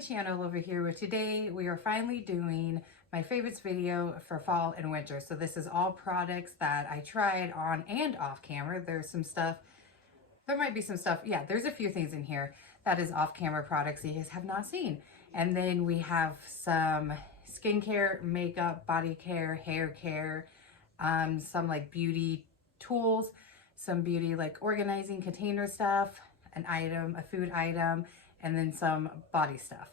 my channel over here, where today we are finally doing my favorites video for fall and winter. So this is all products that I tried on and off camera. There's some stuff, there might be some stuff, yeah, there's a few things in here that is off camera products you guys have not seen. And then we have some skincare, makeup, body care, hair care, some like beauty tools, some beauty like organizing container stuff, an item, a food item, and then some body stuff.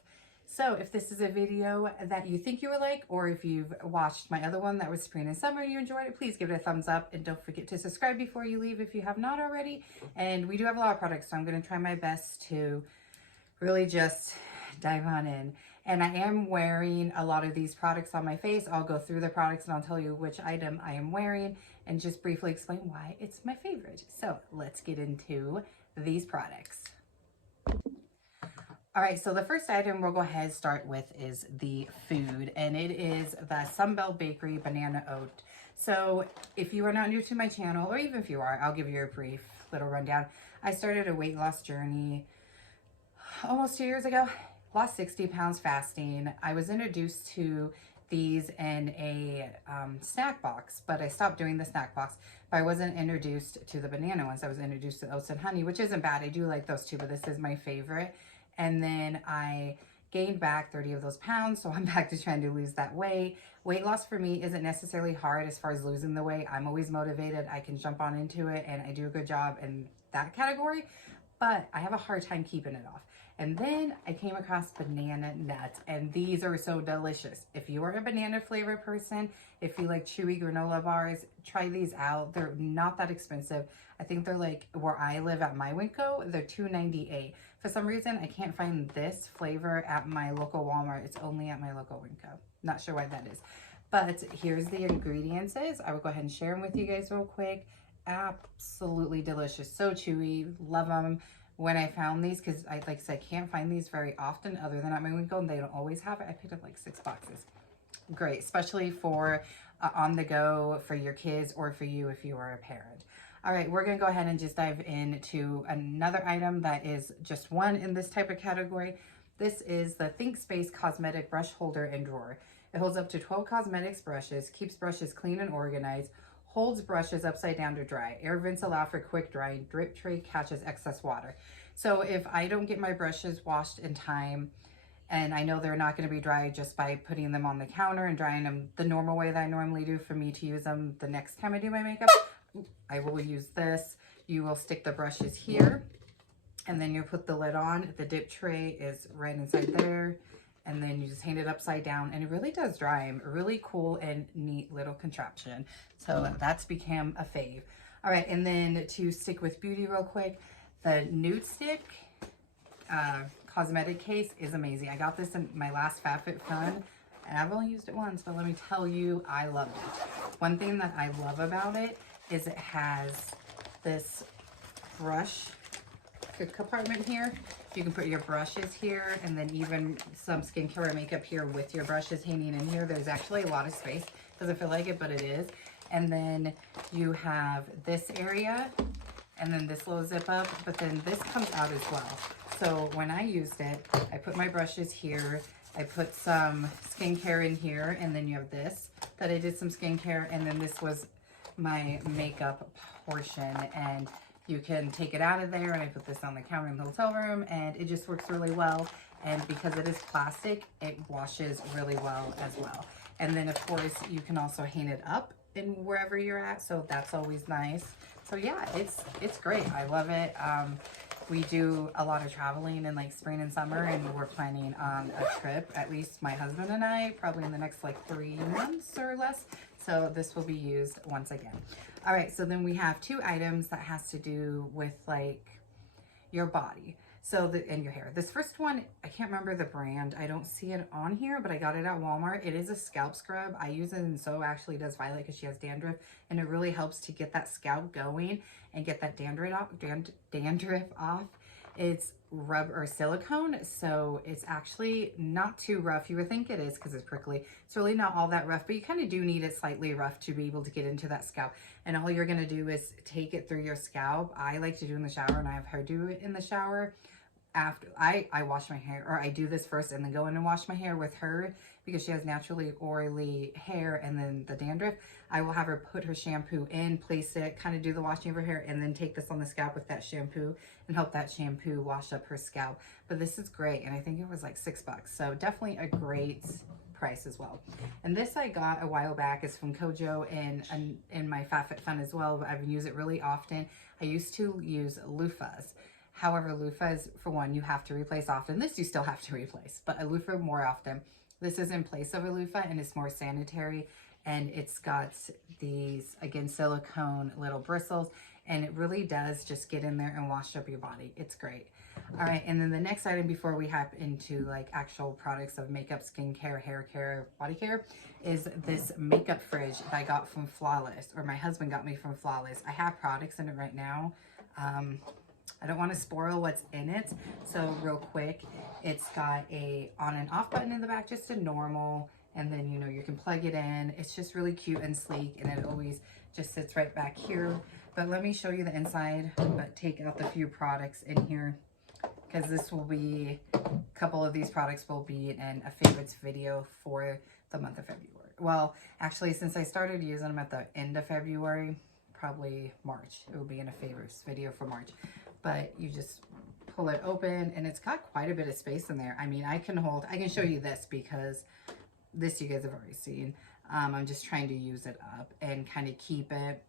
So if this is a video that you think you would like, or if you've watched my other one that was spring and summer and you enjoyed it, please give it a thumbs up, and don't forget to subscribe before you leave if you have not already. And we do have a lot of products, so I'm going to try my best to really just dive on in. And I am wearing a lot of these products on my face. I'll go through the products and I'll tell you which item I am wearing and just briefly explain why it's my favorite. So let's get into these products. All right, so the first item we'll go ahead and start with is the food, and it is the Sunbelt Bakery Banana Oat. So if you are not new to my channel, or even if you are, I'll give you a brief little rundown. I started a weight loss journey almost 2 years ago, lost 60 pounds fasting. I was introduced to these in a snack box, but I stopped doing the snack box. But I wasn't introduced to the banana ones. I was introduced to oats and honey, which isn't bad. I do like those too, but this is my favorite. And then I gained back 30 of those pounds, so I'm back to trying to lose that weight. Weight loss for me isn't necessarily hard as far as losing the weight. I'm always motivated. I can jump on into it, and I do a good job in that category, but I have a hard time keeping it off. And then I came across banana nuts, and these are so delicious. If you are a banana flavor person, if you like chewy granola bars, try these out. They're not that expensive. I think they're like, where I live at my Winco, they're $2.98. For some reason, I can't find this flavor at my local Walmart. It's only at my local Winco. Not sure why that is. But here's the ingredients. I will go ahead and share them with you guys real quick. Absolutely delicious. So chewy. Love them. When I found these, because I can't find these very often other than at my Winco, and they don't always have it. I picked up like 6 boxes. Great, especially for on the go for your kids, or for you if you are a parent. All right, we're gonna go ahead and just dive into another item that is just one in this type of category. This is the Think Space Cosmetic Brush Holder and Drawer. It holds up to 12 cosmetics brushes, keeps brushes clean and organized, holds brushes upside down to dry. Air vents allow for quick drying. Drip tray catches excess water. So if I don't get my brushes washed in time, and I know they're not going to be dry just by putting them on the counter and drying them the normal way that I normally do for me to use them the next time I do my makeup, I will use this. You will stick the brushes here, and then you put the lid on. The dip tray is right inside there. And then you just hang it upside down, and it really does dry them. A really cool and neat little contraption. So that's become a fave. All right, and then to stick with beauty real quick, the Nude Stick cosmetic case is amazing. I got this in my last FabFitFun, and I've only used it once, but let me tell you, I loved it. One thing that I love about it is it has this brush compartment here. You can put your brushes here, and then even some skincare or makeup here with your brushes hanging in here. There's actually a lot of space. Doesn't feel like it, but it is. And then you have this area, and then this little zip up, but then this comes out as well. So when I used it, I put my brushes here, I put some skincare in here, and then you have this that I did some skincare, and then this was my makeup portion, and you can take it out of there, and I put this on the counter in the hotel room, and it just works really well. And because it is plastic, it washes really well as well. And then of course you can also hang it up in wherever you're at, so that's always nice. So yeah, it's great. I love it. We do a lot of traveling in like spring and summer, and we're planning on a trip, at least my husband and I, probably in the next like 3 months or less. So this will be used once again. All right, so then we have 2 items that has to do with like your body. So and your hair. This first one, I can't remember the brand. I don't see it on here, but I got it at Walmart. It is a scalp scrub. I use it, and so actually does Violet, because she has dandruff, and it really helps to get that scalp going and get that dandruff off. It's rub or silicone, so it's actually not too rough. You would think it is because it's prickly. It's really not all that rough, but you kind of do need it slightly rough to be able to get into that scalp. And all you're going to do is take it through your scalp. I like to do in the shower, and I have her do it in the shower. after I wash my hair, or I do this first and then go in and wash my hair with her because she has naturally oily hair and then the dandruff. I will have her put her shampoo in, place it, kind of do the washing of her hair, and then take this on the scalp with that shampoo and help that shampoo wash up her scalp. But this is great, and I think it was like $6, so definitely a great price as well. And this I got a while back. Is from Kojo and in my FabFitFun as well. I've used it really often. I used to use loofahs. However, loofahs, for one, you have to replace often. This you still have to replace, but a loofah more often. This is in place of a loofah, and it's more sanitary, and it's got these, again, silicone little bristles, and it really does just get in there and wash up your body. It's great. All right, and then the next item before we hop into like actual products of makeup, skincare, hair care, body care, is this makeup fridge that I got from Flawless, or my husband got me from Flawless. I have products in it right now. I don't want to spoil what's in it, so real quick, it's got a on and off button in the back, just a normal, and then, you know, you can plug it in. It's just really cute and sleek, and it always just sits right back here. But let me show you the inside, but take out the few products in here, because this will be, a couple of these products will be in a favorites video for the month of February. Well, actually, since I started using them at the end of February, probably March, it will be in a favorites video for March. But you just pull it open, and it's got quite a bit of space in there. I mean, I can show you this, because this you guys have already seen. I'm just trying to use it up and kind of keep it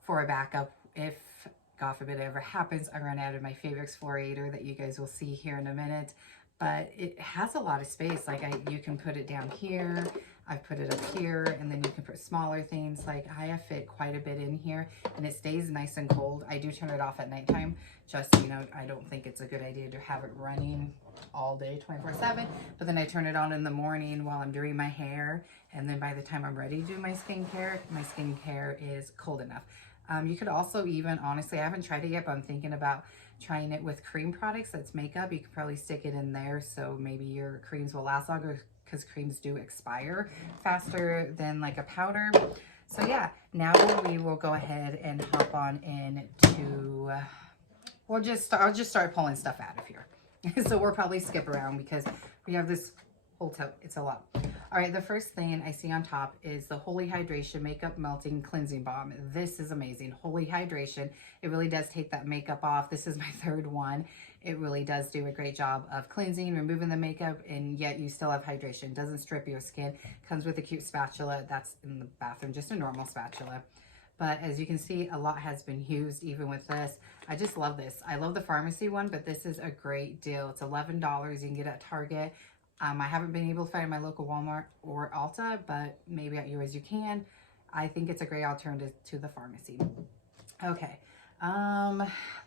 for a backup if, God forbid, it ever happens, I run out of my favorite exfoliator that you guys will see here in a minute. But it has a lot of space. Like, you can put it down here. I've put it up here, and then you can put smaller things. Like, I have fit quite a bit in here, and it stays nice and cold. I do turn it off at nighttime. Just, you know, I don't think it's a good idea to have it running all day 24/7. But then I turn it on in the morning while I'm doing my hair, and then by the time I'm ready to do my skincare is cold enough. You could also even, honestly, I haven't tried it yet, but I'm thinking about trying it with cream products. That's makeup. You could probably stick it in there, so maybe your creams will last longer, because creams do expire faster than like a powder. So yeah, now we will go ahead and hop on into, I'll just start pulling stuff out of here. So we'll probably skip around because we have this whole tote. It's a lot. All right, the first thing I see on top is the Holy Hydration Makeup Melting Cleansing Balm. This is amazing. Holy Hydration. It really does take that makeup off. This is my third one. It really does do a great job of cleansing, removing the makeup, and yet you still have hydration. Doesn't strip your skin. Comes with a cute spatula. That's in the bathroom, just a normal spatula. But as you can see, a lot has been used even with this. I just love this. I love the pharmacy one, but this is a great deal. It's $11. You can get it at Target. I haven't been able to find it in my local Walmart or Ulta, but maybe at yours you can. I think it's a great alternative to the pharmacy. Okay,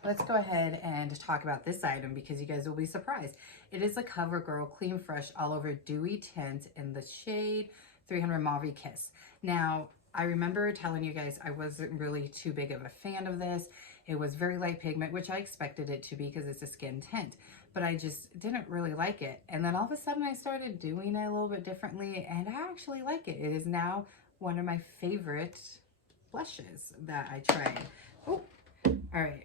let's go ahead and talk about this item, because you guys will be surprised. It is a CoverGirl Clean Fresh All Over Dewy Tint in the shade 300 Mauve Kiss. Now, I remember telling you guys I wasn't really too big of a fan of this. It was very light pigment, which I expected it to be because it's a skin tint, but I just didn't really like it. And then all of a sudden I started doing it a little bit differently, and I actually like it. It is now one of my favorite blushes that I tried. Oh, all right.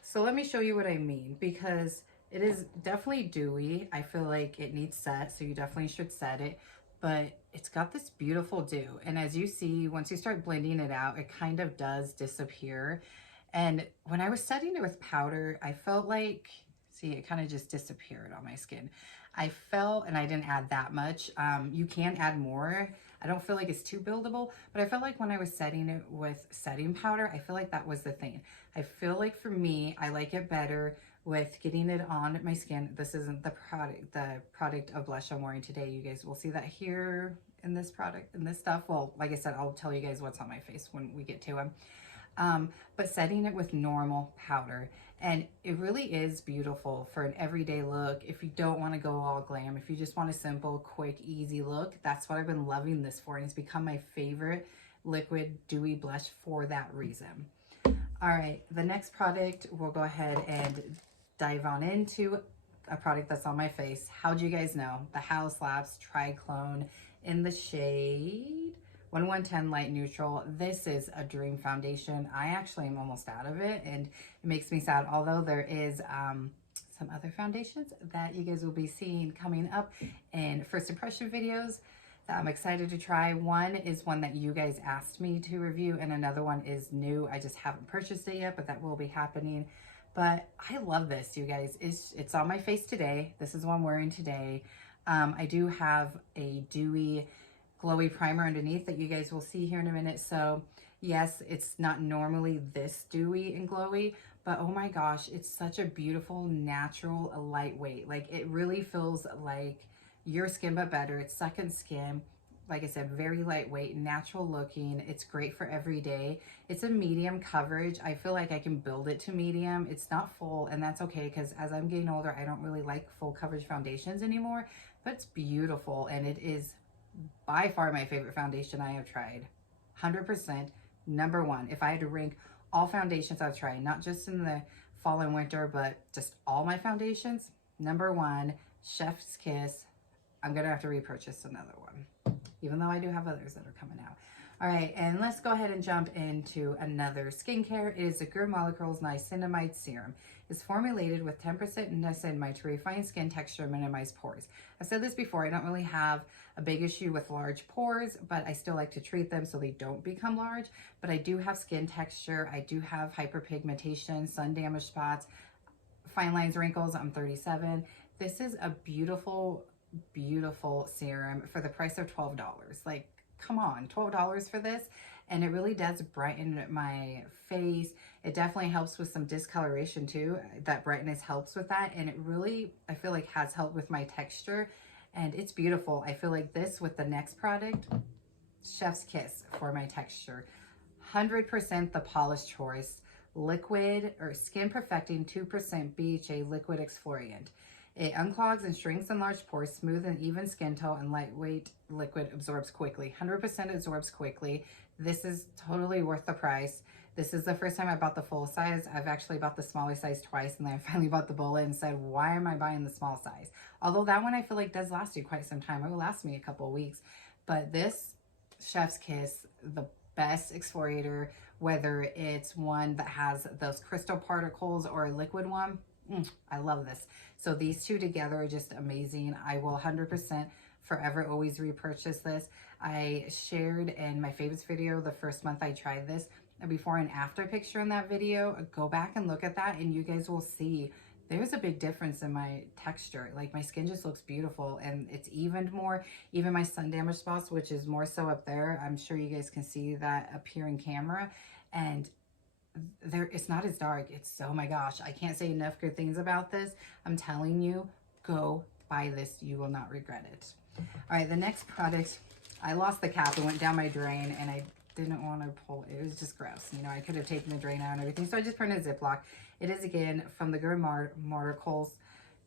So let me show you what I mean, because it is definitely dewy. I feel like it needs set, so you definitely should set it. But it's got this beautiful dew. And as you see, once you start blending it out, it kind of does disappear. And when I was setting it with powder, I felt like, see, it kind of just disappeared on my skin. I felt, and I didn't add that much. You can add more. I don't feel like it's too buildable, but I felt like when I was setting it with setting powder, I feel like that was the thing. I feel like for me, I like it better with getting it on my skin. This isn't the product of blush I'm wearing today. You guys will see that here in this product, in this stuff. Well, like I said, I'll tell you guys what's on my face when we get to them. But setting it with normal powder, and it really is beautiful for an everyday look. If you don't want to go all glam, if you just want a simple, quick, easy look, that's what I've been loving this for, and it's become my favorite liquid dewy blush for that reason. All right, the next product, we'll go ahead and dive on into a product that's on my face. How'd you guys know? The House Labs Triclone in the shade 1110 Light Neutral. This is a dream foundation. I actually am almost out of it, and it makes me sad. Although there is some other foundations that you guys will be seeing coming up in first impression videos that I'm excited to try. One is one that you guys asked me to review, and another one is new. I just haven't purchased it yet, but that will be happening. But I love this, you guys. It's on my face today. This is what I'm wearing today. I do have a dewy, glowy primer underneath that you guys will see here in a minute. So yes, it's not normally this dewy and glowy, but oh my gosh, it's such a beautiful, natural, lightweight. Like, it really feels like your skin, but better. It's second skin. Like I said, very lightweight, natural looking. It's great for every day. It's a medium coverage. I feel like I can build it to medium. It's not full, and that's okay, because as I'm getting older, I don't really like full coverage foundations anymore, but it's beautiful, and it is by far my favorite foundation I have tried. 100% number one. If I had to rank all foundations I've tried, not just in the fall and winter, but just all my foundations, number one, Chef's Kiss. I'm gonna have to repurchase another one, even though I do have others that are coming out. All right, and let's go ahead and jump into another skincare. It is the Dermalogical Niacinamide Serum. It's formulated with 10% niacinamide to refine skin texture and minimize pores. I've said this before, I don't really have a big issue with large pores, but I still like to treat them so they don't become large. But I do have skin texture. I do have hyperpigmentation, sun damage spots, fine lines, wrinkles. I'm 37. This is a beautiful serum for the price of $12. Like, come on, $12 for this. And it really does brighten my face. It definitely helps with some discoloration too. That brightness helps with that, and it really, I feel like, has helped with my texture, and it's beautiful. I feel like this with the next product, Chef's Kiss, for my texture. 100% the polished choice, liquid or skin perfecting 2% BHA liquid exfoliant. It unclogs and shrinks enlarged pores, smooth and even skin tone, and lightweight liquid absorbs quickly. 100% absorbs quickly. This is totally worth the price. This is the first time I bought the full size. I've actually bought the smaller size twice, and then I finally bought the bullet and said, why am I buying the small size? Although that one I feel like does last you quite some time. It will last me a couple of weeks. But this Chef's Kiss, the best exfoliator, whether it's one that has those crystal particles or a liquid one, I love this. So these two together are just amazing. I will 100% forever always repurchase this. I shared in my favorites video the first month I tried this, a before and after picture in that video. Go back and look at that, and you guys will see there's a big difference in my texture. Like, my skin just looks beautiful, and it's evened more. Even my sun damage spots, which is more so up there, I'm sure you guys can see that up here in camera, and there, it's not as dark. It's, oh my gosh, I can't say enough good things about this. I'm telling you, go buy this. You will not regret it. All right, the next product, I lost the cap. It went down my drain, and I didn't want to pull it. It was just gross. You know, I could have taken the drain out and everything, so I just put it in a Ziploc. It is, again, from the Dermalogical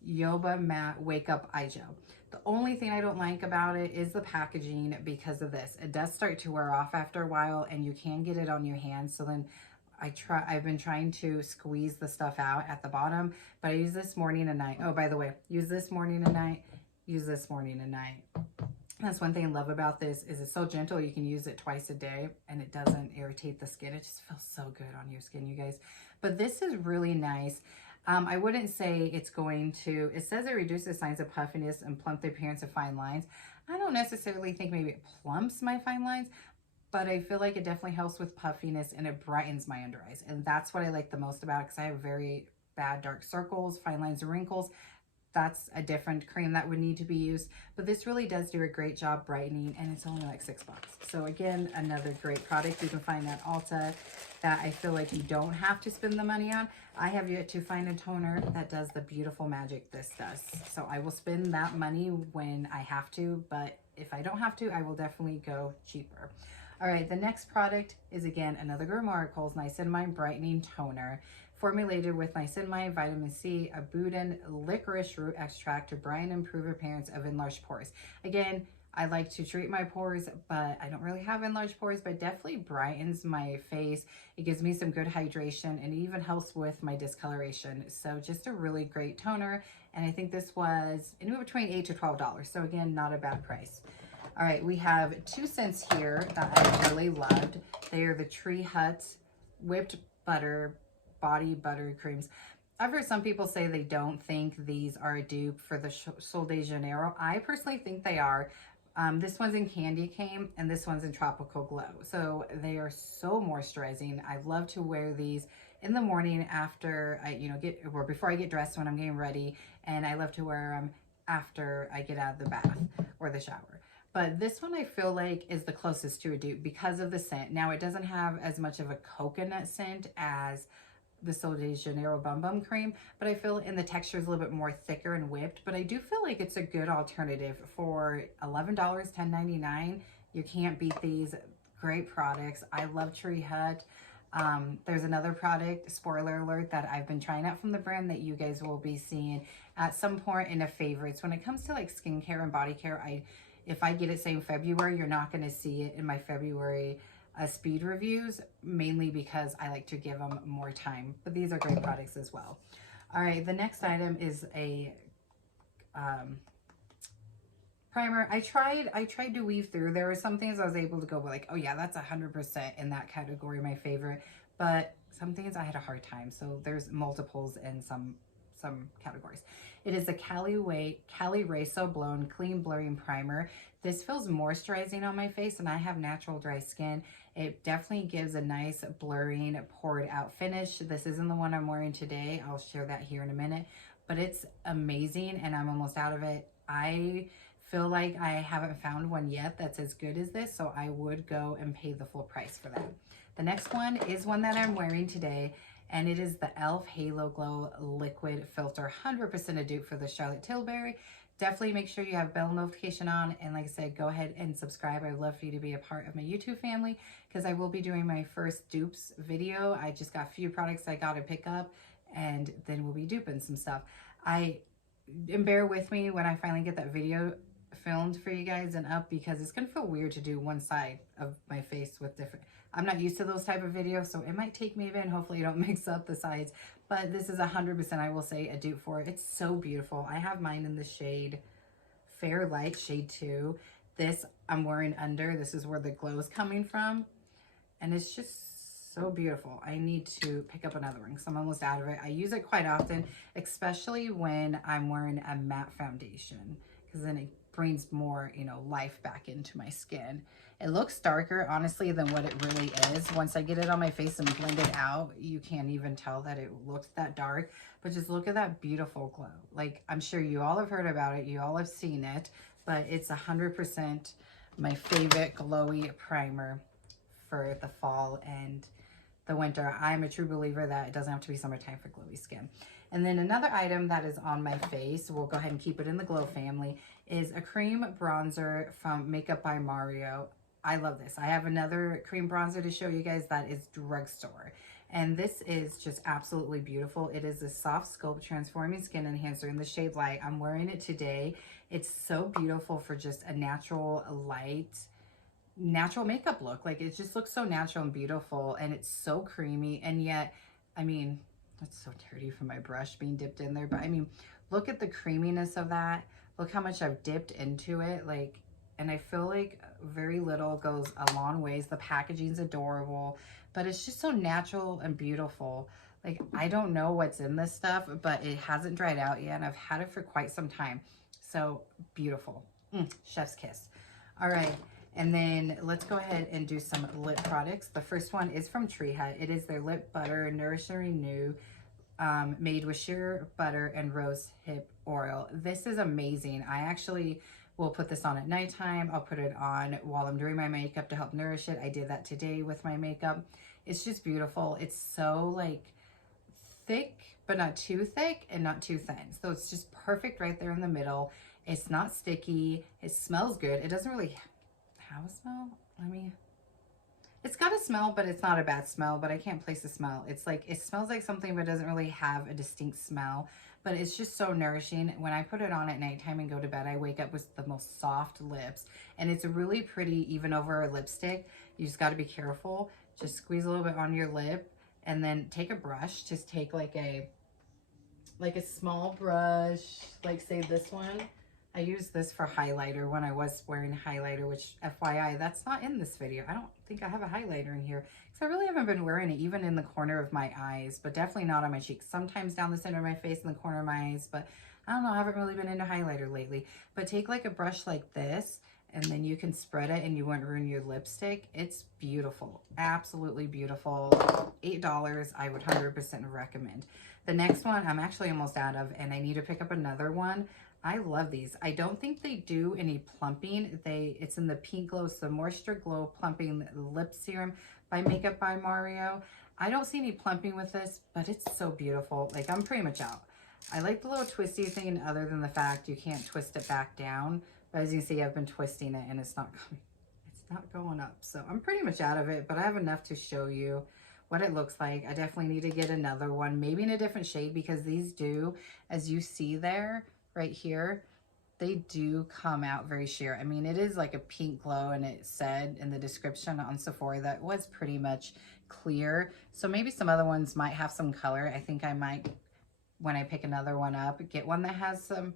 Yoba Matte Wake Up Eye Gel. The only thing I don't like about it is the packaging because of this. It does start to wear off after a while, and you can get it on your hands. So then I've been trying to squeeze the stuff out at the bottom, but I use this morning and night. Oh, by the way, use this morning and night, use this morning and night. That's one thing I love about this, is it's so gentle. You can use it twice a day, and it doesn't irritate the skin. It just feels so good on your skin, you guys. But this is really nice. I wouldn't say it's going to, it says it reduces signs of puffiness and plump the appearance of fine lines. I don't necessarily think maybe it plumps my fine lines, but I feel like it definitely helps with puffiness, and it brightens my under eyes. And that's what I like the most about it, because I have very bad dark circles, fine lines, and wrinkles. That's a different cream that would need to be used. But this really does do a great job brightening, and it's only like $6. So again, another great product you can find at Ulta that I feel like you don't have to spend the money on. I have yet to find a toner that does the beautiful magic this does. So I will spend that money when I have to, but if I don't have to, I will definitely go cheaper. All right, the next product is, again, another Dermalogical Niacinamide Brightening Toner, formulated with niacinamide, vitamin C, abundant licorice root extract to brighten and improve appearance of enlarged pores. Again, I like to treat my pores, but I don't really have enlarged pores, but it definitely brightens my face. It gives me some good hydration, and it even helps with my discoloration. So just a really great toner, and I think this was anywhere between $8 to $12. So again, not a bad price. All right, we have 2 scents here that I really loved. They are the Tree Hut Whipped Butter Body Butter Creams. I've heard some people say they don't think these are a dupe for the Sol de Janeiro. I personally think they are. This one's in Candy Cane and this one's in Tropical Glow. So they are so moisturizing. I love to wear these in the morning after I, or before I get dressed when I'm getting ready. And I love to wear them after I get out of the bath or the shower. But this one I feel like is the closest to a dupe because of the scent. Now it doesn't have as much of a coconut scent as the Sol de Janeiro Bum Bum Cream, but I feel in the texture is a little bit more thicker and whipped, but I do feel like it's a good alternative for $11, $10.99. You can't beat these. Great products. I love Tree Hut. There's another product, spoiler alert, that I've been trying out from the brand that you guys will be seeing at some point in a favorites. When it comes to like skincare and body care, if I get it say in February, you're not going to see it in my February speed reviews, mainly because I like to give them more time, but these are great products as well. All right, the next item is a primer. I tried to weave through. There were some things I was able to go like, oh yeah, that's 100% in that category, my favorite, but some things I had a hard time. So there's multiples in some categories. It is the Cali Reso Blown Clean Blurring Primer. This feels moisturizing on my face, and I have natural dry skin. It definitely gives a nice blurring, poured out finish. This isn't the one I'm wearing today. I'll share that here in a minute, but it's amazing, and I'm almost out of it. I feel like I haven't found one yet that's as good as this, so I would go and pay the full price for that. The next one is one that I'm wearing today, and it is the e.l.f. Halo Glow Liquid Filter, 100% a dupe for the Charlotte Tilbury. Definitely make sure you have bell notification on, and like I said, go ahead and subscribe. I would love for you to be a part of my YouTube family because I will be doing my first dupes video. I just got a few products I got to pick up, and then we'll be duping some stuff. And bear with me when I finally get that video filmed for you guys and up, because it's gonna feel weird to do one side of my face with different. I'm not used to those type of videos, so it might take me a bit, and hopefully you don't mix up the sides, but this is 100%, I will say, a dupe for it. It's so beautiful. I have mine in the shade Fair Light, shade 2. This I'm wearing under. This is where the glow is coming from, and it's just so beautiful. I need to pick up another one because I'm almost out of it. I use it quite often, especially when I'm wearing a matte foundation, because then it brings more, life back into my skin. It looks darker, honestly, than what it really is. Once I get it on my face and blend it out, you can't even tell that it looks that dark. But just look at that beautiful glow. Like, I'm sure you all have heard about it. You all have seen it. But it's 100% my favorite glowy primer for the fall and the winter. I'm a true believer that it doesn't have to be summertime for glowy skin. And then another item that is on my face, we'll go ahead and keep it in the glow family, is a cream bronzer from Makeup by Mario. I love this. I have another cream bronzer to show you guys that is drugstore. And this is just absolutely beautiful. It is a soft sculpt transforming skin enhancer in the shade Light. I'm wearing it today. It's so beautiful for just a natural light, natural makeup look. Like, it just looks so natural and beautiful, and it's so creamy, and yet, I mean, that's so dirty from my brush being dipped in there, but I mean, look at the creaminess of that. Look how much I've dipped into it, like, and I feel like very little goes a long ways. The packaging's adorable, but it's just so natural and beautiful. Like, I don't know what's in this stuff, but it hasn't dried out yet, and I've had it for quite some time. So beautiful. Chef's kiss. All right. And then let's go ahead and do some lip products. The first one is from Tree Hut. It is their Lip Butter Nourish and Renew, made with sheer butter and rose hip oil. This is amazing. I actually will put this on at nighttime. I'll put it on while I'm doing my makeup to help nourish it. I did that today with my makeup. It's just beautiful. It's so like thick, but not too thick and not too thin. So it's just perfect right there in the middle. It's not sticky. It smells good. It doesn't really have a smell. It's got a smell, but it's not a bad smell, but I can't place the smell. It's like, it smells like something, but doesn't really have a distinct smell, but it's just so nourishing. When I put it on at nighttime and go to bed, I wake up with the most soft lips, and it's really pretty even over a lipstick. You just got to be careful. Just squeeze a little bit on your lip, and then take a brush. Just take like a small brush, like say this one. I used this for highlighter when I was wearing highlighter, which FYI, that's not in this video. I don't think I have a highlighter in here because I really haven't been wearing it even in the corner of my eyes, but definitely not on my cheeks. Sometimes down the center of my face and the corner of my eyes, but I don't know. I haven't really been into highlighter lately. But take like a brush like this and then you can spread it and you won't ruin your lipstick. It's beautiful. Absolutely beautiful. $8. I would 100% recommend. The next one I'm actually almost out of and I need to pick up another one. I love these. I don't think they do any plumping. It's in the Pink Glow, it's the Moisture Glow Plumping Lip Serum by Makeup by Mario. I don't see any plumping with this, but it's so beautiful. Like, I'm pretty much out. I like the little twisty thing other than the fact you can't twist it back down. But as you can see, I've been twisting it and it's not going up. So I'm pretty much out of it, but I have enough to show you what it looks like. I definitely need to get another one, maybe in a different shade, because these do, as you see there, right here, they do come out very sheer. I mean, it is like a pink glow, and it said in the description on Sephora that it was pretty much clear. So maybe some other ones might have some color. I think I might, when I pick another one up, get one that has some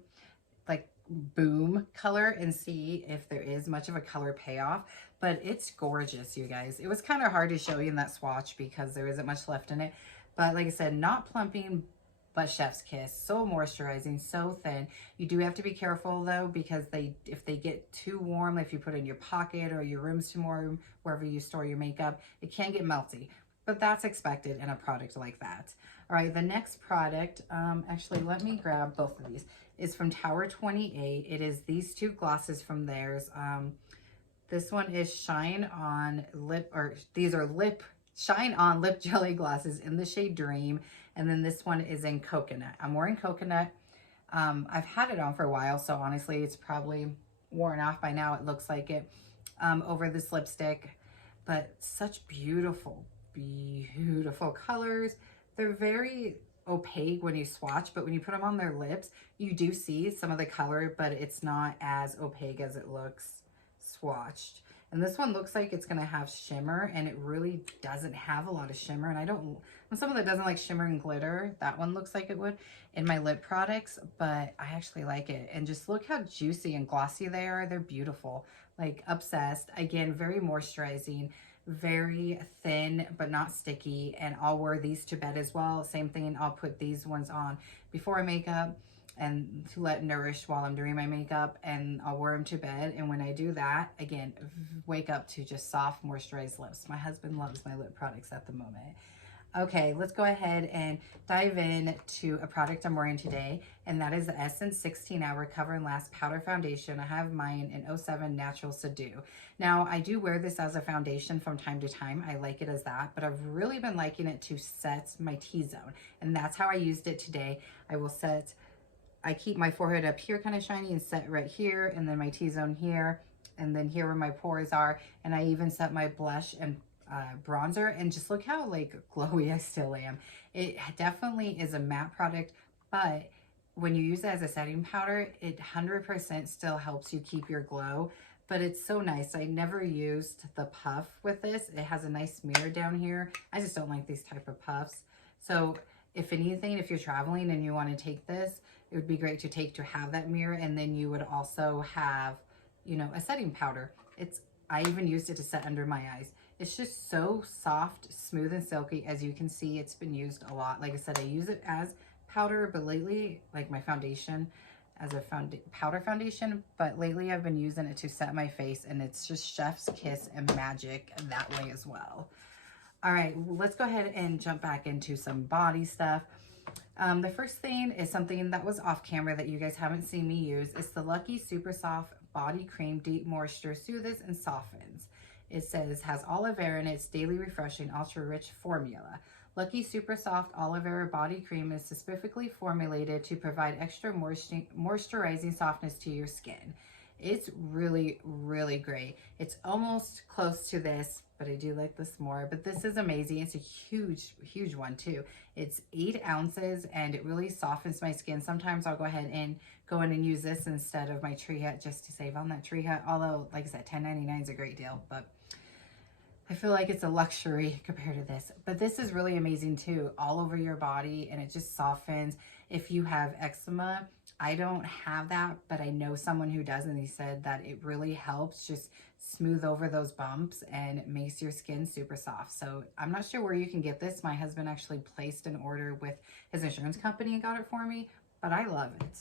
like boom color and see if there is much of a color payoff. But it's gorgeous, you guys. It was kind of hard to show you in that swatch because there isn't much left in it. But like I said, not plumping, but chef's kiss. So moisturizing, so thin. You do have to be careful though, because if they get too warm, if you put it in your pocket or your room's too warm, wherever you store your makeup, it can get melty. But that's expected in a product like that. All right, the next product, actually, let me grab both of these. Is from Tower 28. It is these two glosses from theirs. This one is Shine On Lip Jelly glosses in the shade Dream. And then this one is in Coconut. I'm wearing Coconut. I've had it on for a while, so honestly, it's probably worn off by now. It looks like it over this lipstick. But such beautiful, beautiful colors. They're very opaque when you swatch, but when you put them on their lips, you do see some of the color, but it's not as opaque as it looks swatched. And this one looks like it's going to have shimmer, and it really doesn't have a lot of shimmer. And I'm someone that doesn't like shimmer and glitter. That one looks like it would in my lip products, but I actually like it. And just look how juicy and glossy they are. They're beautiful. Like, obsessed. Again, very moisturizing, very thin, but not sticky. And I'll wear these to bed as well. Same thing, I'll put these ones on before I make up and to let nourish while I'm doing my makeup, and I'll wear them to bed. And when I do that, again, wake up to just soft moisturized lips. My husband loves my lip products at the moment. Okay, let's go ahead and dive in to a product I'm wearing today, and that is the Essence 16 Hour Cover and Last Powder Foundation. I have mine in 07 Natural Subdue. Now, I do wear this as a foundation from time to time. I like it as that, but I've really been liking it to set my T-zone, and that's how I used it today. I keep my forehead up here kind of shiny and set right here, and then my T-zone here, and then here where my pores are, and I even set my blush and bronzer, and just look how like glowy I still am. It definitely is a matte product, but when you use it as a setting powder, it 100% still helps you keep your glow. But it's so nice. I never used the puff with this. It has a nice mirror down here. I just don't like these type of puffs. So if anything, if you're traveling and you want to take this, it would be great to have that mirror, and then you would also have, you know, a setting powder. I even used it to set under my eyes. It's just so soft, smooth, and silky. As you can see, it's been used a lot. Like I said, I use it as powder, but lately, like my foundation, as a powder foundation, but lately I've been using it to set my face, and it's just chef's kiss and magic that way as well. All right, let's go ahead and jump back into some body stuff. The first thing is something that was off camera that you guys haven't seen me use. It's the Lucky Super Soft Body Cream Deep Moisture Soothes and Softens. It says has aloe vera in its daily refreshing ultra rich formula. Lucky Super Soft Aloe Vera Body Cream is specifically formulated to provide extra moisturizing softness to your skin. It's really, really great. It's almost close to this, but I do like this more. But this is amazing. It's a huge, huge one too. It's 8 ounces, and it really softens my skin. Sometimes I'll go ahead and go in and use this instead of my tree hut just to save on that tree hut. Although, like I said, $10.99 is a great deal, but I feel like it's a luxury compared to this. But this is really amazing too, all over your body, and it just softens. If you have eczema, I don't have that, but I know someone who does, and he said that it really helps just smooth over those bumps and it makes your skin super soft. So I'm not sure where you can get this. My husband actually placed an order with his insurance company and got it for me, but I love it.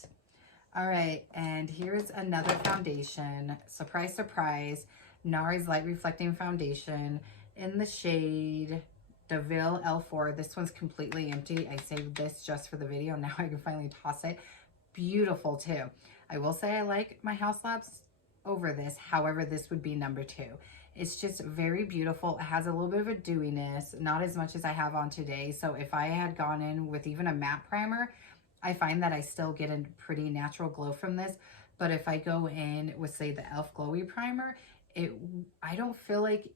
All right, and here's another foundation. Surprise, surprise. NARS Light Reflecting Foundation in the shade DeVille L4. This one's completely empty. I saved this just for the video. Now I can finally toss it. Beautiful too. I will say I like my House Labs over this. However, this would be number 2. It's just very beautiful. It has a little bit of a dewiness, not as much as I have on today. So if I had gone in with even a matte primer, I find that I still get a pretty natural glow from this. But if I go in with, say, the e.l.f. Glowy Primer, I don't feel like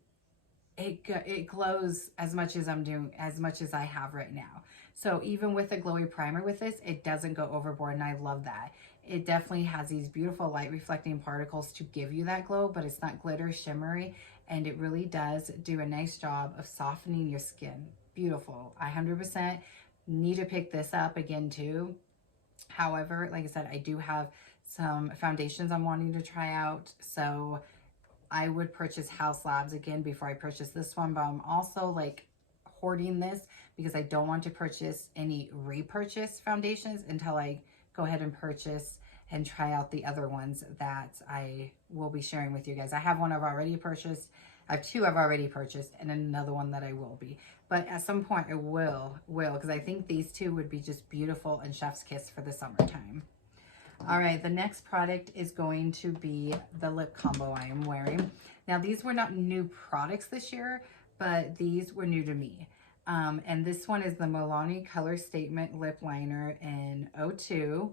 it glows as much as I have right now. So even with a glowy primer with this, it doesn't go overboard, and I love that. It definitely has these beautiful light reflecting particles to give you that glow, but it's not glitter shimmery, and it really does do a nice job of softening your skin. Beautiful. I 100% need to pick this up again too. However, like I said, I do have some foundations I'm wanting to try out, so I would purchase House Labs again before I purchase this one, but I'm also like hoarding this because I don't want to purchase any repurchase foundations until I go ahead and purchase and try out the other ones that I will be sharing with you guys. I have one I've already purchased. I have 2 I've already purchased, and another one that I will be. But at some point I will, because I think these 2 would be just beautiful and chef's kiss for the summertime. All right, the next product is going to be the lip combo I am wearing. Now, these were not new products this year, but these were new to me. And this one is the Milani Color Statement Lip Liner in 02.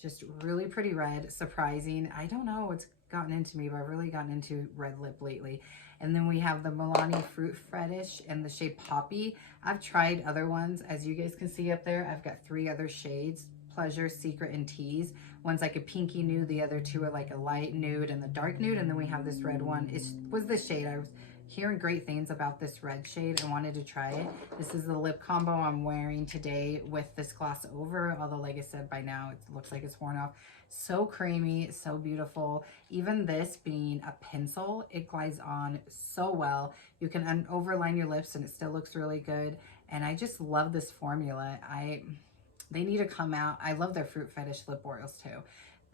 Just really pretty red, surprising. I don't know what's gotten into me, but I've really gotten into red lip lately. And then we have the Milani Fruit Fetish in the shade Poppy. I've tried other ones. As you guys can see up there, I've got 3 other shades: Pleasure, Secret, and Tease. One's like a pinky nude, the other 2 are like a light nude and the dark nude, and then we have this red one. It was this shade. I was hearing great things about this red shade. I wanted to try it. This is the lip combo I'm wearing today with this gloss over, although like I said, by now it looks like it's worn off. So creamy, so beautiful. Even this being a pencil, it glides on so well. You can overline your lips and it still looks really good, and I just love this formula. They need to come out. I love their Fruit Fetish lip oils too.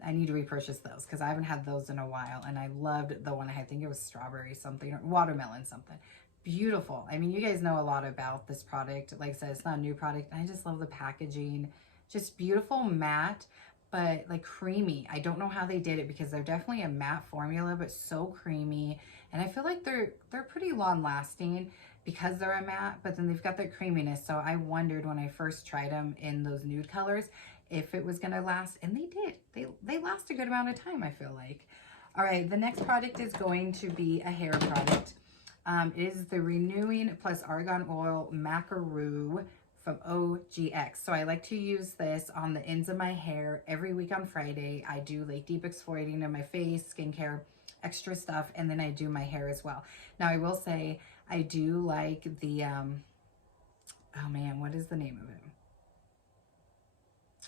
I need to repurchase those because I haven't had those in a while. And I loved the one I think it was strawberry something or watermelon something. Beautiful. I mean, you guys know a lot about this product. Like I said, it's not a new product. I just love the packaging. Just beautiful matte, but like creamy. I don't know how they did it because they're definitely a matte formula, but so creamy. And I feel like they're pretty long lasting because they're a matte, but then they've got that creaminess. So I wondered when I first tried them in those nude colors if it was gonna last, and they did. They last a good amount of time, I feel like. All right, the next product is going to be a hair product. It is the Renewing Plus Argan Oil Macaroo from OGX. So I like to use this on the ends of my hair every week on Friday. I do like deep exfoliating of my face, skincare, extra stuff, and then I do my hair as well. Now I will say I do like the, oh man, what is the name of it?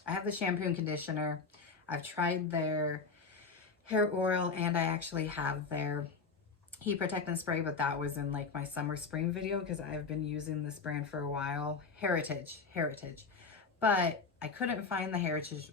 I have the shampoo and conditioner. I've tried their hair oil, and I actually have their heat protectant spray, but that was in like my summer spring video because I've been using this brand for a while. Heritage. But I couldn't find the Heritage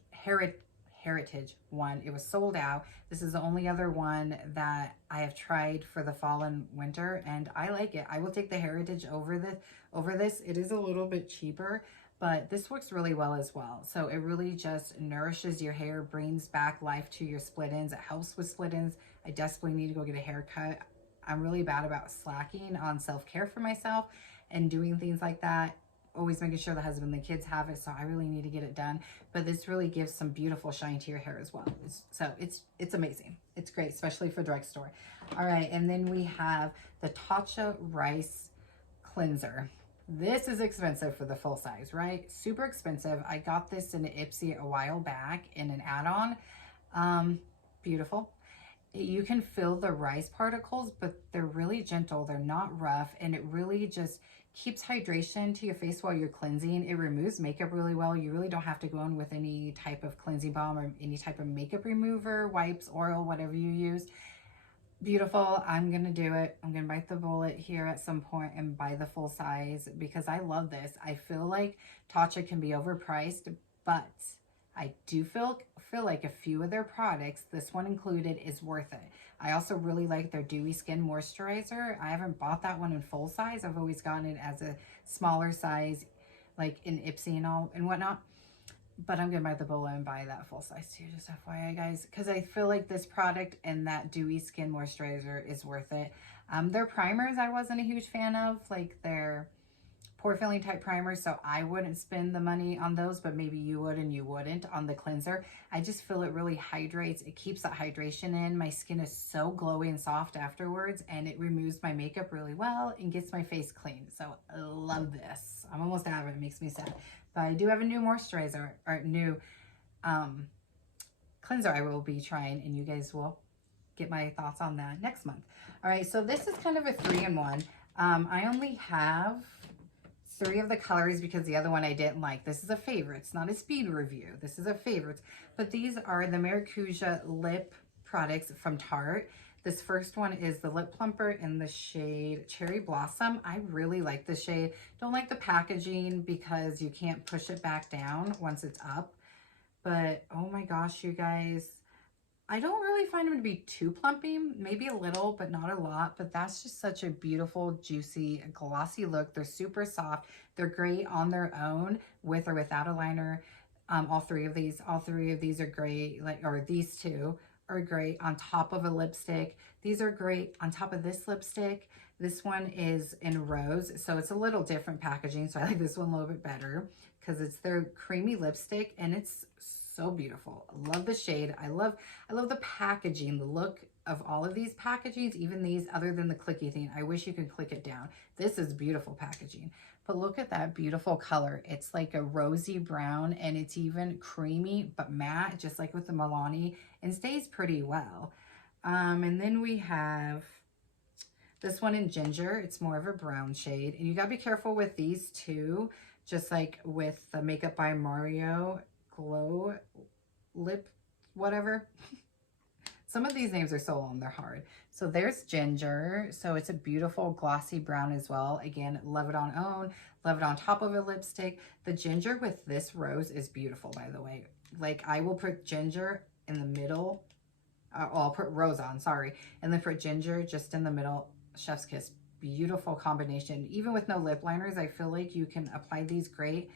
one. It was sold out. This is the only other one that I have tried for the fall and winter, and I like it. I will take the Heritage over this. It is a little bit cheaper, but this works really well as well. So it really just nourishes your hair, brings back life to your split ends. It helps with split ends. I desperately need to go get a haircut. I'm really bad about slacking on self-care for myself and doing things like that. Always making sure the husband and the kids have it, so I really need to get it done. But this really gives some beautiful shine to your hair as well. So it's amazing. It's great, especially for drugstore. All right, and then we have the Tatcha Rice Cleanser. This is expensive for the full size, right? Super expensive. I got this in an Ipsy a while back in an add-on. Beautiful. You can feel the rice particles, but they're really gentle. They're not rough, and it really just keeps hydration to your face while you're cleansing. It removes makeup really well. You really don't have to go in with any type of cleansing balm or any type of makeup remover, wipes, oil, whatever you use. Beautiful. I'm going to do it. I'm going to bite the bullet here at some point and buy the full size because I love this. I feel like Tatcha can be overpriced, but I do feel like a few of their products, this one included, is worth it. I also really like their Dewy Skin Moisturizer. I haven't bought that one in full size. I've always gotten it as a smaller size, like in Ipsy and all and whatnot. But I'm going to buy the bullet and buy that full size too, just FYI, guys. Because I feel like this product and that Dewy Skin Moisturizer is worth it. Their primers I wasn't a huge fan of, like their pore filling type primers, so I wouldn't spend the money on those, but maybe you would and you wouldn't on the cleanser. I just feel it really hydrates. It keeps that hydration in. My skin is so glowy and soft afterwards, and it removes my makeup really well and gets my face clean. So I love this. I'm almost out of it. It makes me sad. But I do have a new moisturizer, or new cleanser I will be trying, and you guys will get my thoughts on that next month. All right, so this is kind of a 3-in-1. I only have 3 of the colors because the other one I didn't like. This is a favorites, not a speed review. This is a favorites. But these are the Maracuja lip products from Tarte. This first one is the Lip Plumper in the shade Cherry Blossom. I really like the shade. Don't like the packaging because you can't push it back down once it's up. But oh my gosh, you guys, I don't really find them to be too plumping, maybe a little, but not a lot. But that's just such a beautiful, juicy, glossy look. They're super soft. They're great on their own, with or without a liner. All three of these are great. Or these 2 are great on top of a lipstick. These are great on top of this lipstick. This one is in rose, so it's a little different packaging. So I like this one a little bit better because it's their creamy lipstick, and it's so beautiful. I love the shade. I love the packaging, the look of all of these packagings, even these, other than the clicky thing. I wish you could click it down. This is beautiful packaging. But look at that beautiful color. It's like a rosy brown, and it's even creamy but matte, just like with the Milani, and stays pretty well. And then we have this one in ginger. It's more of a brown shade, and you gotta be careful with these too, just like with the Makeup by Mario Glow Lip whatever. Some of these names are so long, they're hard. So there's ginger. So it's a beautiful glossy brown as well. Again, love it on own, love it on top of a lipstick. The ginger with this rose is beautiful, by the way. Like, I will put ginger in the middle. I'll put rose on, sorry. And then put ginger just in the middle. Chef's kiss. Beautiful combination. Even with no lip liners, I feel like you can apply these great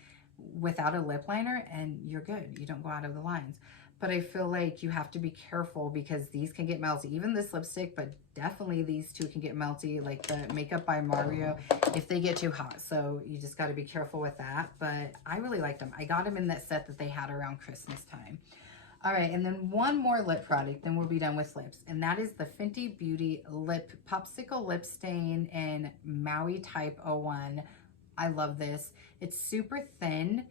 without a lip liner and you're good. You don't go out of the lines. But I feel like you have to be careful because these can get melty. Even this lipstick, but definitely these 2 can get melty, like the Makeup by Mario, if they get too hot. So you just got to be careful with that. But I really like them. I got them in that set that they had around Christmas time. All right, and then one more lip product, then we'll be done with lips. And that is the Fenty Beauty Lip Popsicle Lip Stain in Maui Type 01. I love this. It's super thin,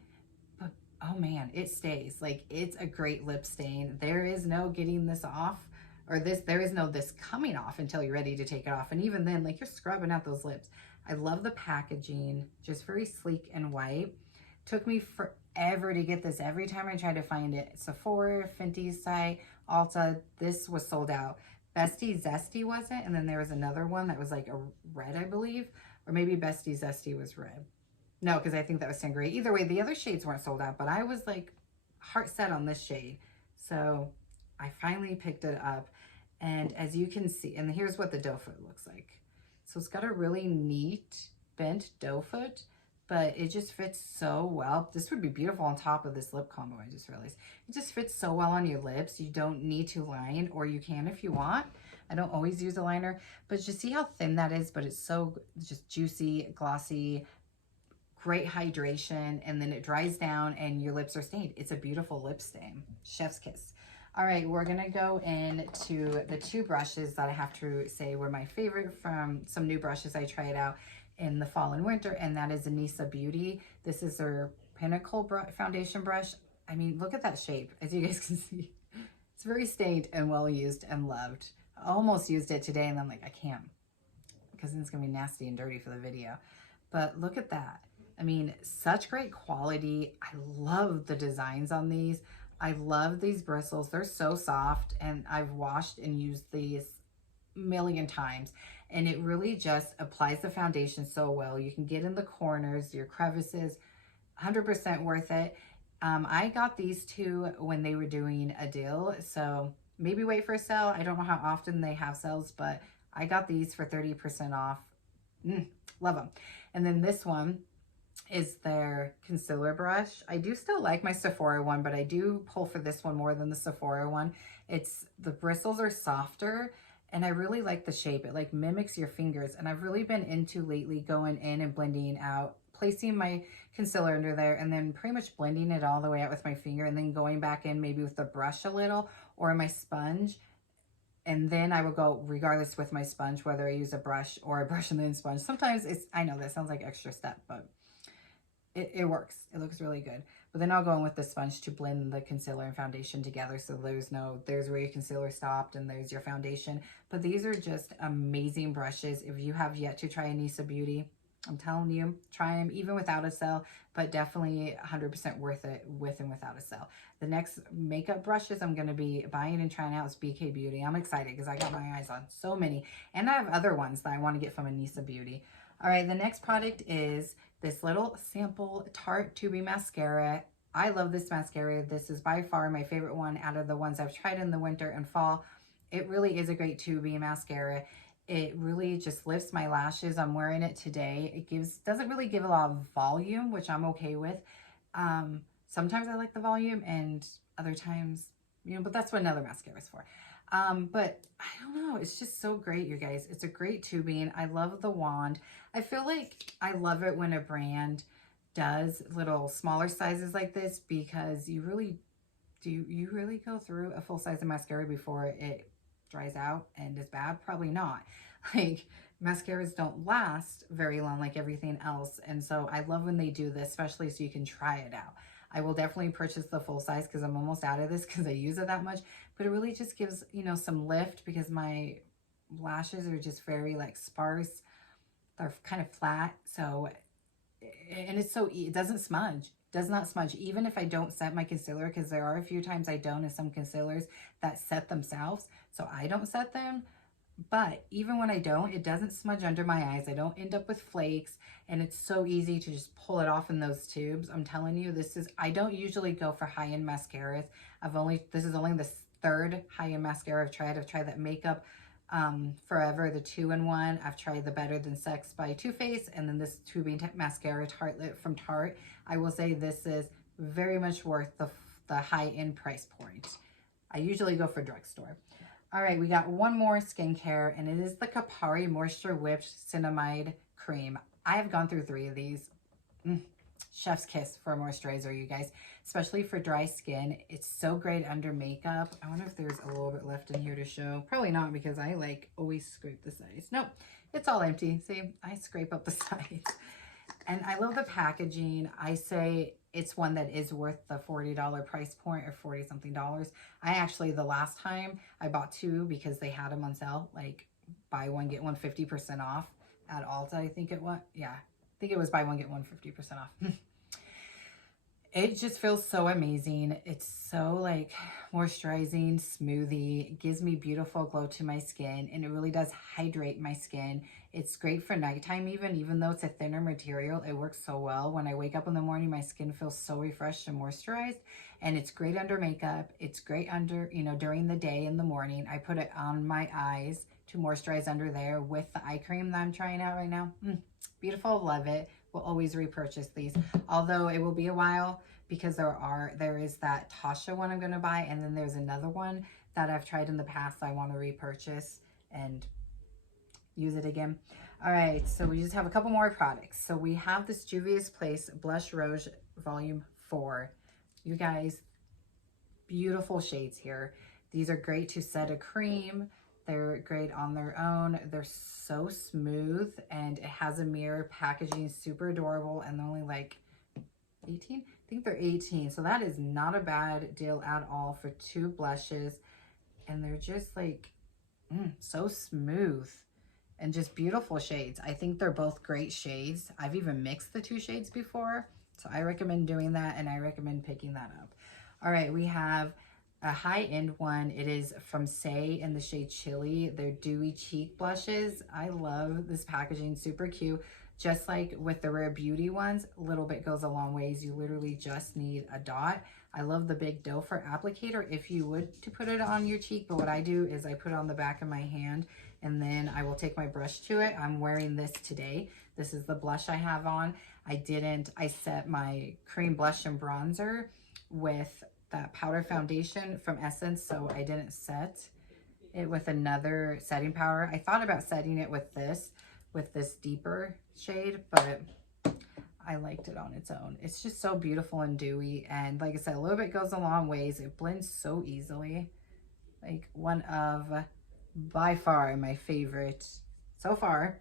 but oh man, it stays. Like, it's a great lip stain. There is no getting this off, or there is no this coming off until you're ready to take it off. And even then, like, you're scrubbing out those lips. I love the packaging, just very sleek and white. Took me forever to get this. Every time I tried to find it, Sephora, Fenty's site, Ulta, this was sold out. Bestie Zesty wasn't, and then there was another one that was like a red, I believe, or maybe Bestie Zesty was red. No, because I think that was Sangria. Either way, the other shades weren't sold out, but I was like heart set on this shade. So I finally picked it up, and as you can see, and here's what the doe foot looks like. So it's got a really neat bent doe foot, but it just fits so well. This would be beautiful on top of this lip combo, I just realized. It just fits so well on your lips. You don't need to line, or you can if you want. I don't always use a liner, but just see how thin that is, but it's so just juicy, glossy, great hydration, and then it dries down and your lips are stained. It's a beautiful lip stain. Chef's kiss. All right, we're gonna go into the 2 brushes that I have to say were my favorite from some new brushes I tried out in the fall and winter, and that is Anissa Beauty. This is their Pinnacle foundation brush. I mean, look at that shape, as you guys can see. It's very stained and well used and loved. I almost used it today and I'm like, I can't, because then it's gonna be nasty and dirty for the video. But look at that. I mean, such great quality. I love the designs on these. I love these bristles. They're so soft, and I've washed and used these a million times, and it really just applies the foundation so well. You can get in the corners, your crevices, 100% worth it. I got these two when they were doing a deal, so maybe wait for a sale. I don't know how often they have sales, but I got these for 30% off. Love them. And then this one is their concealer brush. I do still like my Sephora one, but I do pull for this one more than the Sephora one. The bristles are softer, and I really like the shape. It like mimics your fingers, and I've really been into lately going in and blending out, placing my concealer under there, and then pretty much blending it all the way out with my finger, and then going back in maybe with the brush a little or my sponge. And then I will go regardless with my sponge, whether I use a brush or a brush and then sponge. Sometimes I know that sounds like extra step, but it works. It looks really good. But then I'll go in with the sponge to blend the concealer and foundation together. So there's where your concealer stopped and there's your foundation. But these are just amazing brushes. If you have yet to try a Nisa Beauty, I'm telling you, try them even without a sale, but definitely 100% worth it with and without a sale. The next makeup brushes I'm going to be buying and trying out is BK Beauty. I'm excited because I got my eyes on so many. And I have other ones that I want to get from a Nisa Beauty. All right, the next product is this little sample Tarte Tubing Mascara. I love this mascara. This is by far my favorite one out of the ones I've tried in the winter and fall. It really is a great tubing mascara. It really just lifts my lashes. I'm wearing it today. It doesn't really give a lot of volume, which I'm okay with. Sometimes I like the volume and other times, but that's what another mascara is for. But I don't know. It's just so great, you guys. It's a great tubing. I love the wand. I feel like I love it when a brand does little smaller sizes like this, because you really go through a full size of mascara before it dries out and is bad? Probably not. Like, mascaras don't last very long like everything else. And so I love when they do this, especially so you can try it out. I will definitely purchase the full size because I'm almost out of this because I use it that much. But it really just gives, some lift, because my lashes are just very like sparse. They're kind of flat. So, and it doesn't smudge. Does not smudge, even if I don't set my concealer, because there are a few times I don't, and some concealers that set themselves, so I don't set them. But even when I don't, it doesn't smudge under my eyes. I don't end up with flakes, and it's so easy to just pull it off in those tubes. I'm telling you, I don't usually go for high-end mascaras. This is only the third high-end mascara I've tried. I've tried that Makeup Forever, the 2-in-1. I've tried the Better Than Sex by Too Faced, and then this tubing mascara Tartelette from Tarte. I will say this is very much worth the high-end price point. I usually go for drugstore. All right, we got one more skincare, and it is the Kapari Moisture Whipped Cinnamide Cream. I have gone through 3 of these. Chef's kiss for a moisturizer, you guys, especially for dry skin. It's so great under makeup. I wonder if there's a little bit left in here to show. Probably not, because I always scrape the sides. Nope, it's all empty. See, I scrape up the sides. And I love the packaging. I say it's one that is worth the $40 price point, or 40 something dollars. The last time I bought 2 because they had them on sale, like buy one, get one 50% off at Ulta, I think it was. Yeah, I think it was buy one, get one 50% off. It just feels so amazing. It's so like moisturizing, smoothie. It gives me beautiful glow to my skin, and it really does hydrate my skin. It's great for nighttime even though it's a thinner material. It works so well. When I wake up in the morning, my skin feels so refreshed and moisturized, and it's great under makeup. It's great under, during the day in the morning. I put it on my eyes to moisturize under there with the eye cream that I'm trying out right now. Beautiful, love it. Will always repurchase these, although it will be a while, because there is that Tasha one I'm going to buy, and then there's another one that I've tried in the past I want to repurchase and use it again. All right, so we just have a couple more products. So we have this Juvia's Place Blush Rouge Volume 4. You guys, beautiful shades here. These are great to set a cream. They're great on their own. They're so smooth, and it has a mirror packaging, super adorable, and they're only like 18? I think they're 18. So that is not a bad deal at all for 2 blushes. and they're just like so smooth and just beautiful shades. I think they're both great shades. I've even mixed the two shades before, so I recommend doing that, and I recommend picking that up. All right, we have a high-end one. It is from Say in the shade Chili. They're dewy cheek blushes. I love this packaging, super cute. Just like with the Rare Beauty ones, a little bit goes a long ways. You literally just need a dot. I love the big doe foot applicator if you would to put it on your cheek, but what I do is I put it on the back of my hand and then I will take my brush to it. I'm wearing this today. This is the blush I have on. I set my cream blush and bronzer with that powder foundation from Essence, so I didn't set it with another setting powder. I thought about setting it with this deeper shade, but I liked it on its own. It's just so beautiful and dewy, and like I said, a little bit goes a long ways. It blends so easily. Like one of, by far, my favorite so far.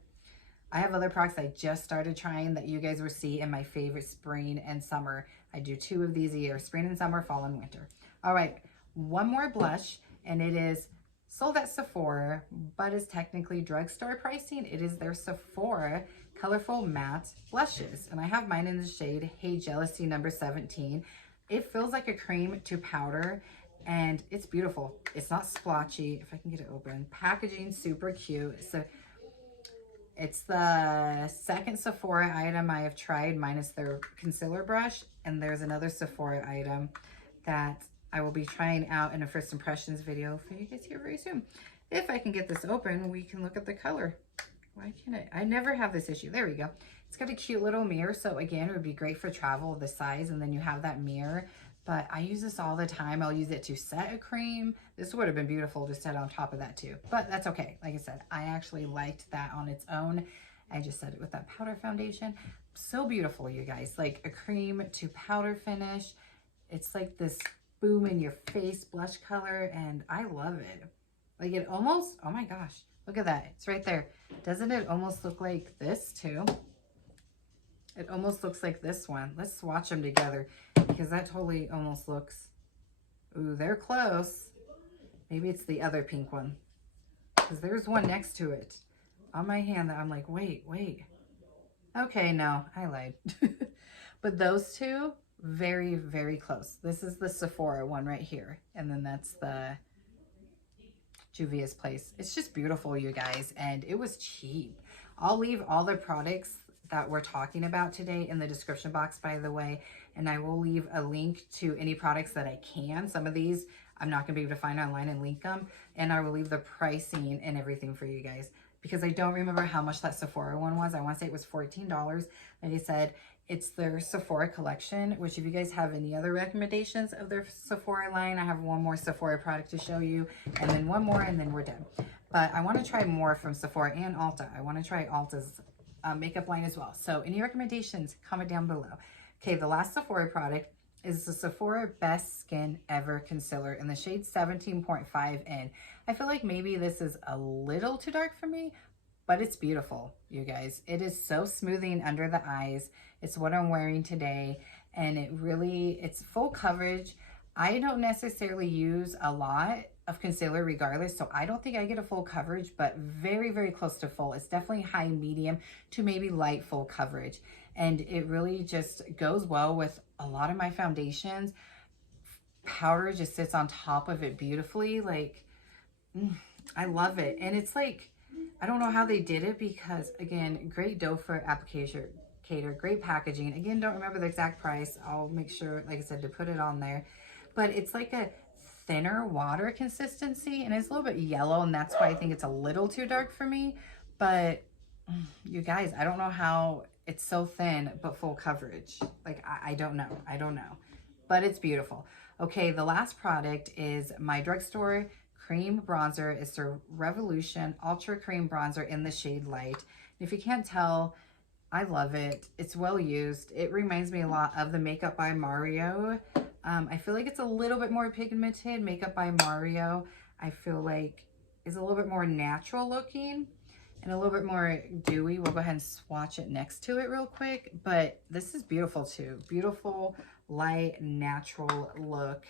I have other products I just started trying that you guys will see in my favorite spring and summer. I do 2 of these a year, spring and summer, fall and winter. All right, one more blush, and it is sold at Sephora, but is technically drugstore pricing. It is their Sephora Colorful Matte Blushes, and I have mine in the shade Hey Jealousy number 17. It feels like a cream to powder, and it's beautiful. It's not splotchy. If I can get it open. Packaging, super cute. So it's the second Sephora item I have tried, minus their concealer brush, and there's another Sephora item that I will be trying out in a first impressions video for you guys here very soon. If I can get this open, we can look at the color. Why can't I never have this issue. There we go. It's got a cute little mirror, so again, it would be great for travel, the size, and then you have that mirror. But I use this all the time. I'll use it to set a cream. This would have been beautiful to set on top of that too, but that's okay. Like I said, I actually liked that on its own. I just set it with that powder foundation. So beautiful, you guys. Like a cream to powder finish. It's like this boom in your face blush color, and I love it. Like it almost, oh my gosh, look at that. It's right there. Doesn't it almost look like this too? It almost looks like this one. Let's swatch them together because that totally almost looks, ooh, they're close. Maybe it's the other pink one because there's one next to it on my hand that I'm like, wait. Okay, no, I lied. But those two, very, very close. This is the Sephora one right here. And then that's the Juvia's Place. It's just beautiful, you guys. And it was cheap. I'll leave all the products that we're talking about today in the description box, by the way. And I will leave a link to any products that I can. Some of these I'm not going to be able to find online and link them. And I will leave the pricing and everything for you guys, because I don't remember how much that Sephora one was. I want to say it was $14. Like I said, it's their Sephora collection, which if you guys have any other recommendations of their Sephora line, I have one more Sephora product to show you, and then one more, and then we're done. But I want to try more from Sephora and Ulta. I want to try Ulta's makeup line as well. So any recommendations, comment down below. Okay, the last Sephora product is the Sephora Best Skin Ever Concealer in the shade 17.5 in. I feel like maybe this is a little too dark for me, but it's beautiful, you guys. It is so smoothing under the eyes. It's what I'm wearing today, and it's full coverage. I don't necessarily use a lot of concealer regardless, so I don't think I get a full coverage, but very, very close to full. It's definitely high medium to maybe light full coverage, and it really just goes well with a lot of my foundations. Powder just sits on top of it beautifully. Like, I love it. And it's like, I don't know how they did it, because again, great doe foot applicator, great packaging. Again, don't remember the exact price. I'll make sure, like I said, to put it on there. But it's like a thinner water consistency, and it's a little bit yellow, and that's why I think it's a little too dark for me. But you guys, I don't know how it's so thin but full coverage. Like, I don't know. But it's beautiful. Okay, the last product is my drugstore cream bronzer. It's the Revolution Ultra Cream Bronzer in the shade Light. If you can't tell, I love it. It's well used. It reminds me a lot of the Makeup by Mario. I feel like it's a little bit more pigmented. Makeup by Mario, I feel like, is a little bit more natural looking and a little bit more dewy. We'll go ahead and swatch it next to it real quick. But this is beautiful too. Beautiful, light, natural look.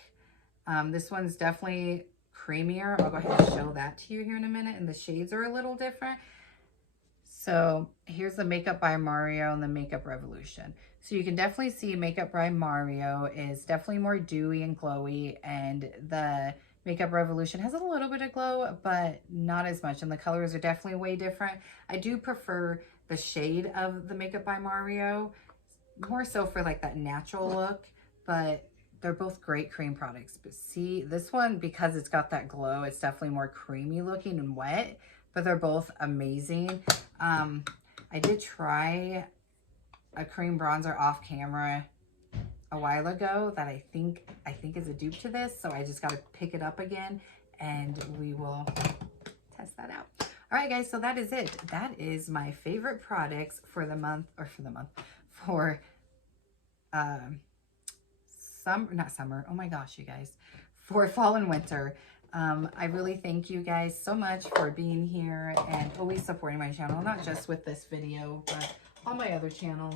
This one's definitely creamier. I'll go ahead and show that to you here in a minute. And the shades are a little different. So here's the Makeup by Mario and the Makeup Revolution. So you can definitely see Makeup by Mario is definitely more dewy and glowy, and the Makeup Revolution has a little bit of glow, but not as much. And the colors are definitely way different. I do prefer the shade of the Makeup by Mario, more so for like that natural look, but they're both great cream products. But see, this one, because it's got that glow, it's definitely more creamy looking and wet, but they're both amazing. I did try a cream bronzer off camera a while ago that I think is a dupe to this, so I just got to pick it up again and we will test that out. All right, guys, so that is it. That is my favorite products for the month, for not summer. Oh my gosh, you guys, for fall and winter. I really thank you guys so much for being here and always supporting my channel, not just with this video, but all my other channels.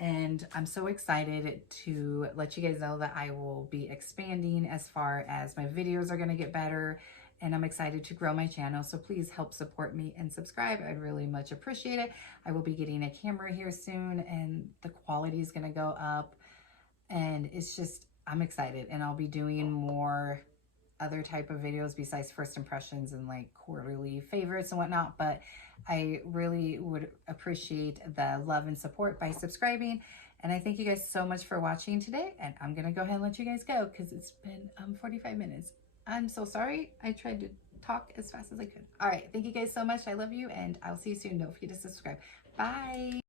And I'm so excited to let you guys know that I will be expanding as far as my videos are going to get better. And I'm excited to grow my channel. So please help support me and subscribe. I'd really much appreciate it. I will be getting a camera here soon and the quality is going to go up. And it's just, I'm excited. And I'll be doing more other type of videos besides first impressions and like quarterly favorites and whatnot, but I really would appreciate the love and support by subscribing. And I thank you guys so much for watching today, and I'm gonna go ahead and let you guys go because it's been 45 minutes. I'm so sorry. I tried to talk as fast as I could. All right, thank you guys so much. I love you, and I'll see you soon. Don't forget to subscribe. Bye.